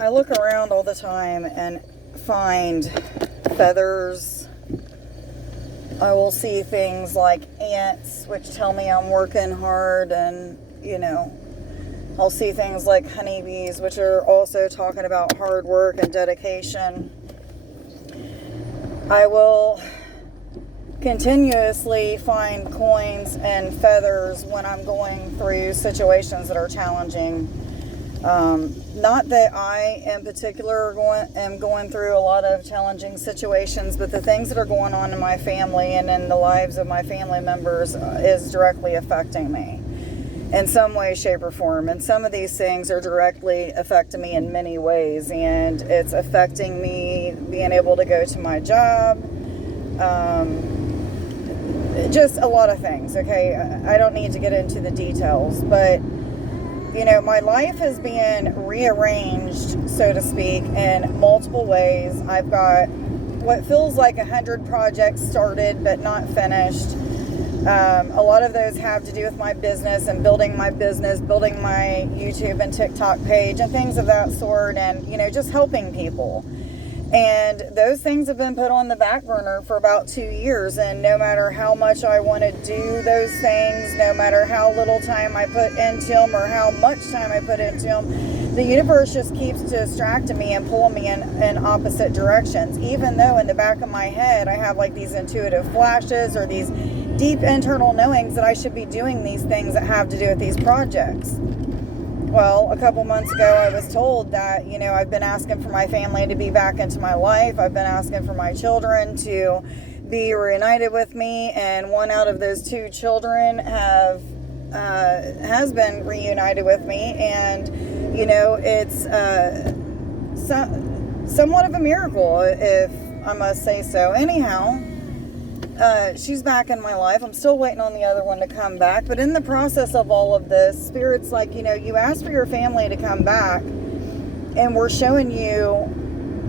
I look around all the time and find feathers. I will see things like ants, which tell me I'm working hard, and, I'll see things like honeybees, which are also talking about hard work and dedication. I will continuously find coins and feathers when I'm going through situations that are challenging. Not that I in particular am going through a lot of challenging situations, but the things that are going on in my family and in the lives of my family members is directly affecting me in some way, shape, or form. And some of these things are directly affecting me in many ways, and it's affecting me being able to go to my job. Just a lot of things, okay? I don't need to get into the details, but my life has been rearranged, so to speak, in multiple ways. I've got what feels like 100 projects started but not finished. A lot of those have to do with my business and building my business, building my YouTube and TikTok page and things of that sort, and, just helping people. And those things have been put on the back burner for about 2 years, and no matter how much I want to do those things, no matter how little time I put into them or how much time I put into them, the universe just keeps distracting me and pulling me in opposite directions, even though in the back of my head I have like these intuitive flashes or these deep internal knowings that I should be doing these things that have to do with these projects. Well, a couple months ago, I was told that, I've been asking for my family to be back into my life. I've been asking for my children to be reunited with me, and one out of those 2 children has been reunited with me, and, it's somewhat of a miracle, if I must say so. Anyhow, she's back in my life. I'm still waiting on the other one to come back. But in the process of all of this, Spirit's like, you asked for your family to come back, and we're showing you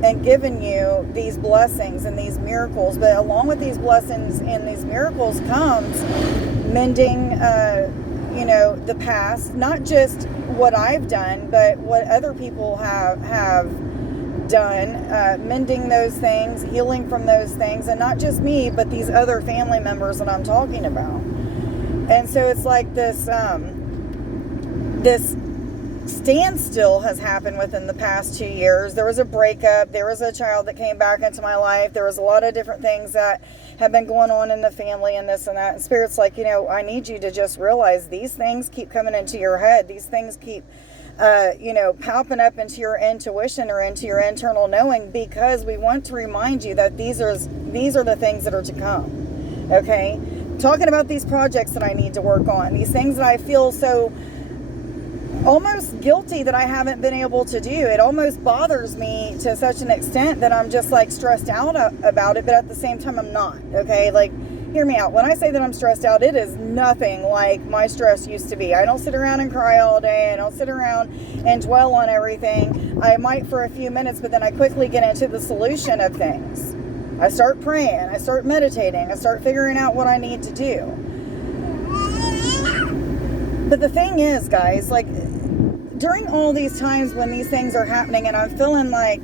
and giving you these blessings and these miracles. But along with these blessings and these miracles comes mending, the past. Not just what I've done, but what other people have done, mending those things, healing from those things, and not just me, but these other family members that I'm talking about. And so it's like this standstill has happened within the past 2 years. There was a breakup. There was a child that came back into my life. There was a lot of different things that have been going on in the family and this and that. And Spirit's like, I need you to just realize these things keep coming into your head. These things keep popping up into your intuition or into your internal knowing, because we want to remind you that these are the things that are to come. Okay? Talking about these projects that I need to work on, these things that I feel so almost guilty that I haven't been able to do. It almost bothers me to such an extent that I'm just like stressed out about it, but at the same time I'm not. Okay? Like, hear me out. When I say that I'm stressed out, it is nothing like my stress used to be. I don't sit around and cry all day. I don't sit around and dwell on everything. I might for a few minutes, but then I quickly get into the solution of things. I start praying. I start meditating. I start figuring out what I need to do. But the thing is, guys, like, during all these times when these things are happening and I'm feeling like,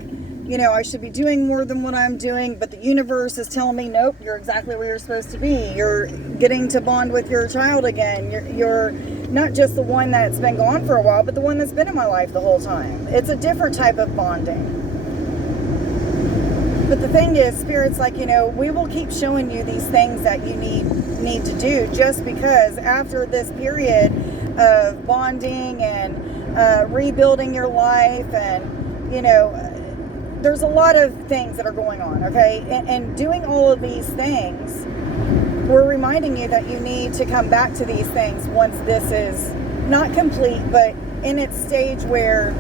I should be doing more than what I'm doing, but the universe is telling me, nope, you're exactly where you're supposed to be. You're getting to bond with your child again. You're not just the one that's been gone for a while, but the one that's been in my life the whole time. It's a different type of bonding. But the thing is, Spirit's like, we will keep showing you these things that you need to do, just because after this period of bonding and rebuilding your life and, there's a lot of things that are going on, okay? And doing all of these things, we're reminding you that you need to come back to these things once this is not complete, but in its stage where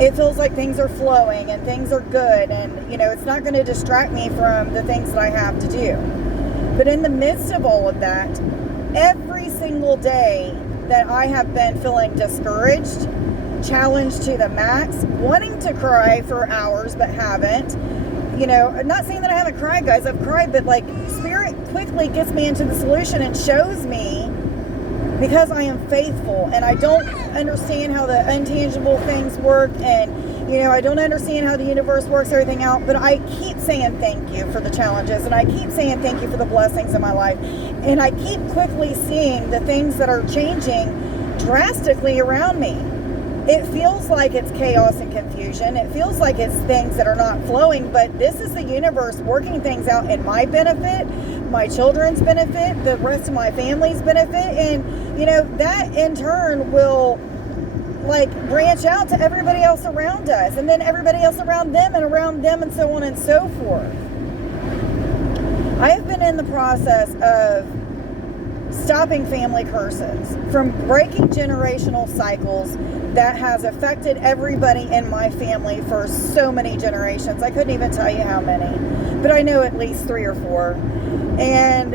it feels like things are flowing and things are good, and, it's not going to distract me from the things that I have to do. But in the midst of all of that, every single day that I have been feeling discouraged, challenged to the max, wanting to cry for hours but haven't. I'm not saying that I haven't cried, guys. I've cried, but like, Spirit quickly gets me into the solution and shows me, because I am faithful and I don't understand how the intangible things work, and You know, I don't understand how the universe works everything out, but I keep saying thank you for the challenges, and I keep saying thank you for the blessings in my life, and I keep quickly seeing the things that are changing drastically around me. It feels like it's chaos and confusion. It feels like it's things that are not flowing, but this is the universe working things out in my benefit, my children's benefit, the rest of my family's benefit, and you know, that in turn will like branch out to everybody else around us, and then everybody else around them, and so on and so forth. I have been in the process of stopping family curses, from breaking generational cycles that has affected everybody in my family for so many generations. I couldn't even tell you how many, but I know at least 3 or 4. And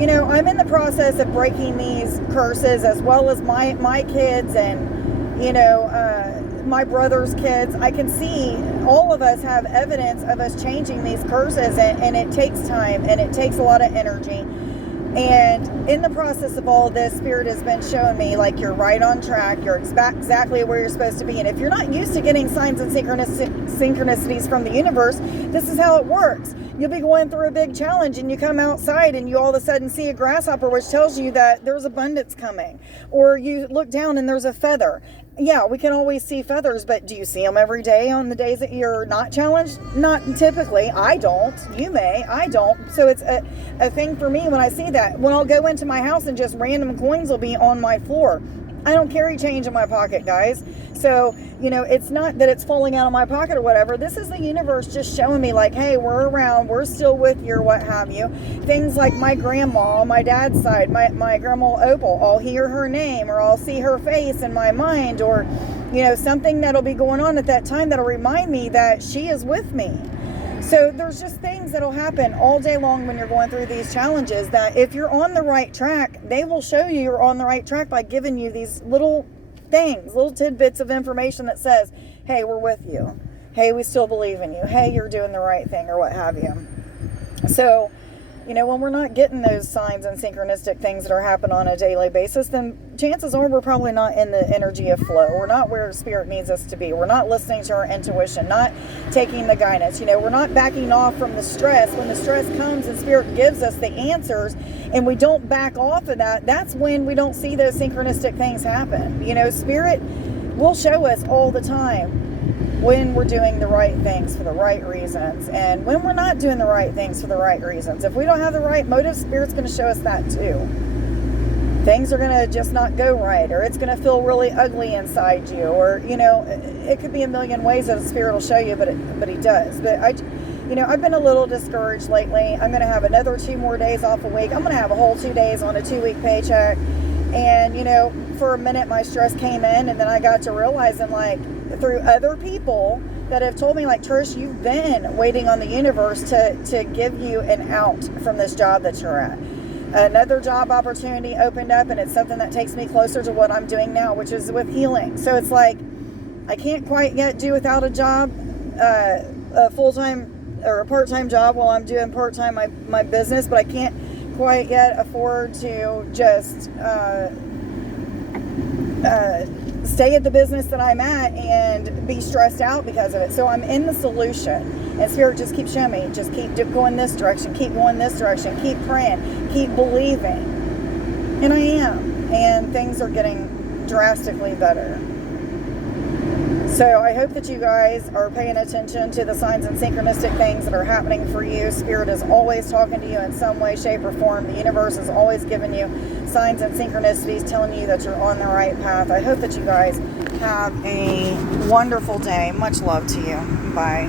you know, I'm in the process of breaking these curses, as well as my kids, and you know, my brother's kids. I can see all of us have evidence of us changing these curses, and it takes time, and it takes a lot of energy. And in the process of all of this, Spirit has been showing me, like, you're right on track. You're exactly where you're supposed to be. And if you're not used to getting signs and synchronicities from the universe, this is how it works. You'll be going through a big challenge, and you come outside and you all of a sudden see a grasshopper, which tells you that there's abundance coming. Or you look down and there's a feather. Yeah, we can always see feathers, but do you see them every day on the days that you're not challenged? Not typically. I don't. You may. I don't. So it's a thing for me when I see that. When I'll go into my house and just random coins will be on my floor. I don't carry change in my pocket, guys. So, you know, it's not that it's falling out of my pocket or whatever. This is the universe just showing me, like, hey, we're around. We're still with you, or what have you. Things like my grandma on my dad's side, my grandma Opal, I'll hear her name, or I'll see her face in my mind, or, you know, something that'll be going on at that time that'll remind me that she is with me. So there's just things that'll happen all day long when you're going through these challenges, that if you're on the right track, they will show you you're on the right track by giving you these little things, little tidbits of information that says, hey, we're with you. Hey, we still believe in you. Hey, you're doing the right thing, or what have you. So, you know, when we're not getting those signs and synchronistic things that are happening on a daily basis, then chances are we're probably not in the energy of flow. We're not where Spirit needs us to be. We're not listening to our intuition, not taking the guidance. You know, we're not backing off from the stress. When the stress comes and Spirit gives us the answers and we don't back off of that, that's when we don't see those synchronistic things happen. You know, Spirit will show us all the time when we're doing the right things for the right reasons, and when we're not doing the right things for the right reasons. If we don't have the right motive, Spirit's going to show us that too. Things are going to just not go right, or it's going to feel really ugly inside you, or, you know, it could be a million ways that the Spirit will show you, but He does. But I've been a little discouraged lately. I'm going to have another 2 more days off a week. I'm going to have a whole 2 days on a 2-week paycheck. And, you know, for a minute my stress came in, and then I got to realizing, like, through other people that have told me, like, Trish, you've been waiting on the universe to give you an out from this job that you're at. Another job opportunity opened up, and it's something that takes me closer to what I'm doing now, which is with healing. So it's like, I can't quite yet do without a job, a full-time or a part-time job while I'm doing part-time my business, but I can't quite yet afford to just stay at the business that I'm at and be stressed out because of it. So I'm in the solution, and Spirit just keeps showing me, just keep going this direction, keep going this direction, keep praying, keep believing. And I am, and things are getting drastically better. So I hope that you guys are paying attention to the signs and synchronistic things that are happening for you. Spirit is always talking to you in some way, shape, or form. The universe is always giving you signs and synchronicities, telling you that you're on the right path. I hope that you guys have a wonderful day. Much love to you. Bye.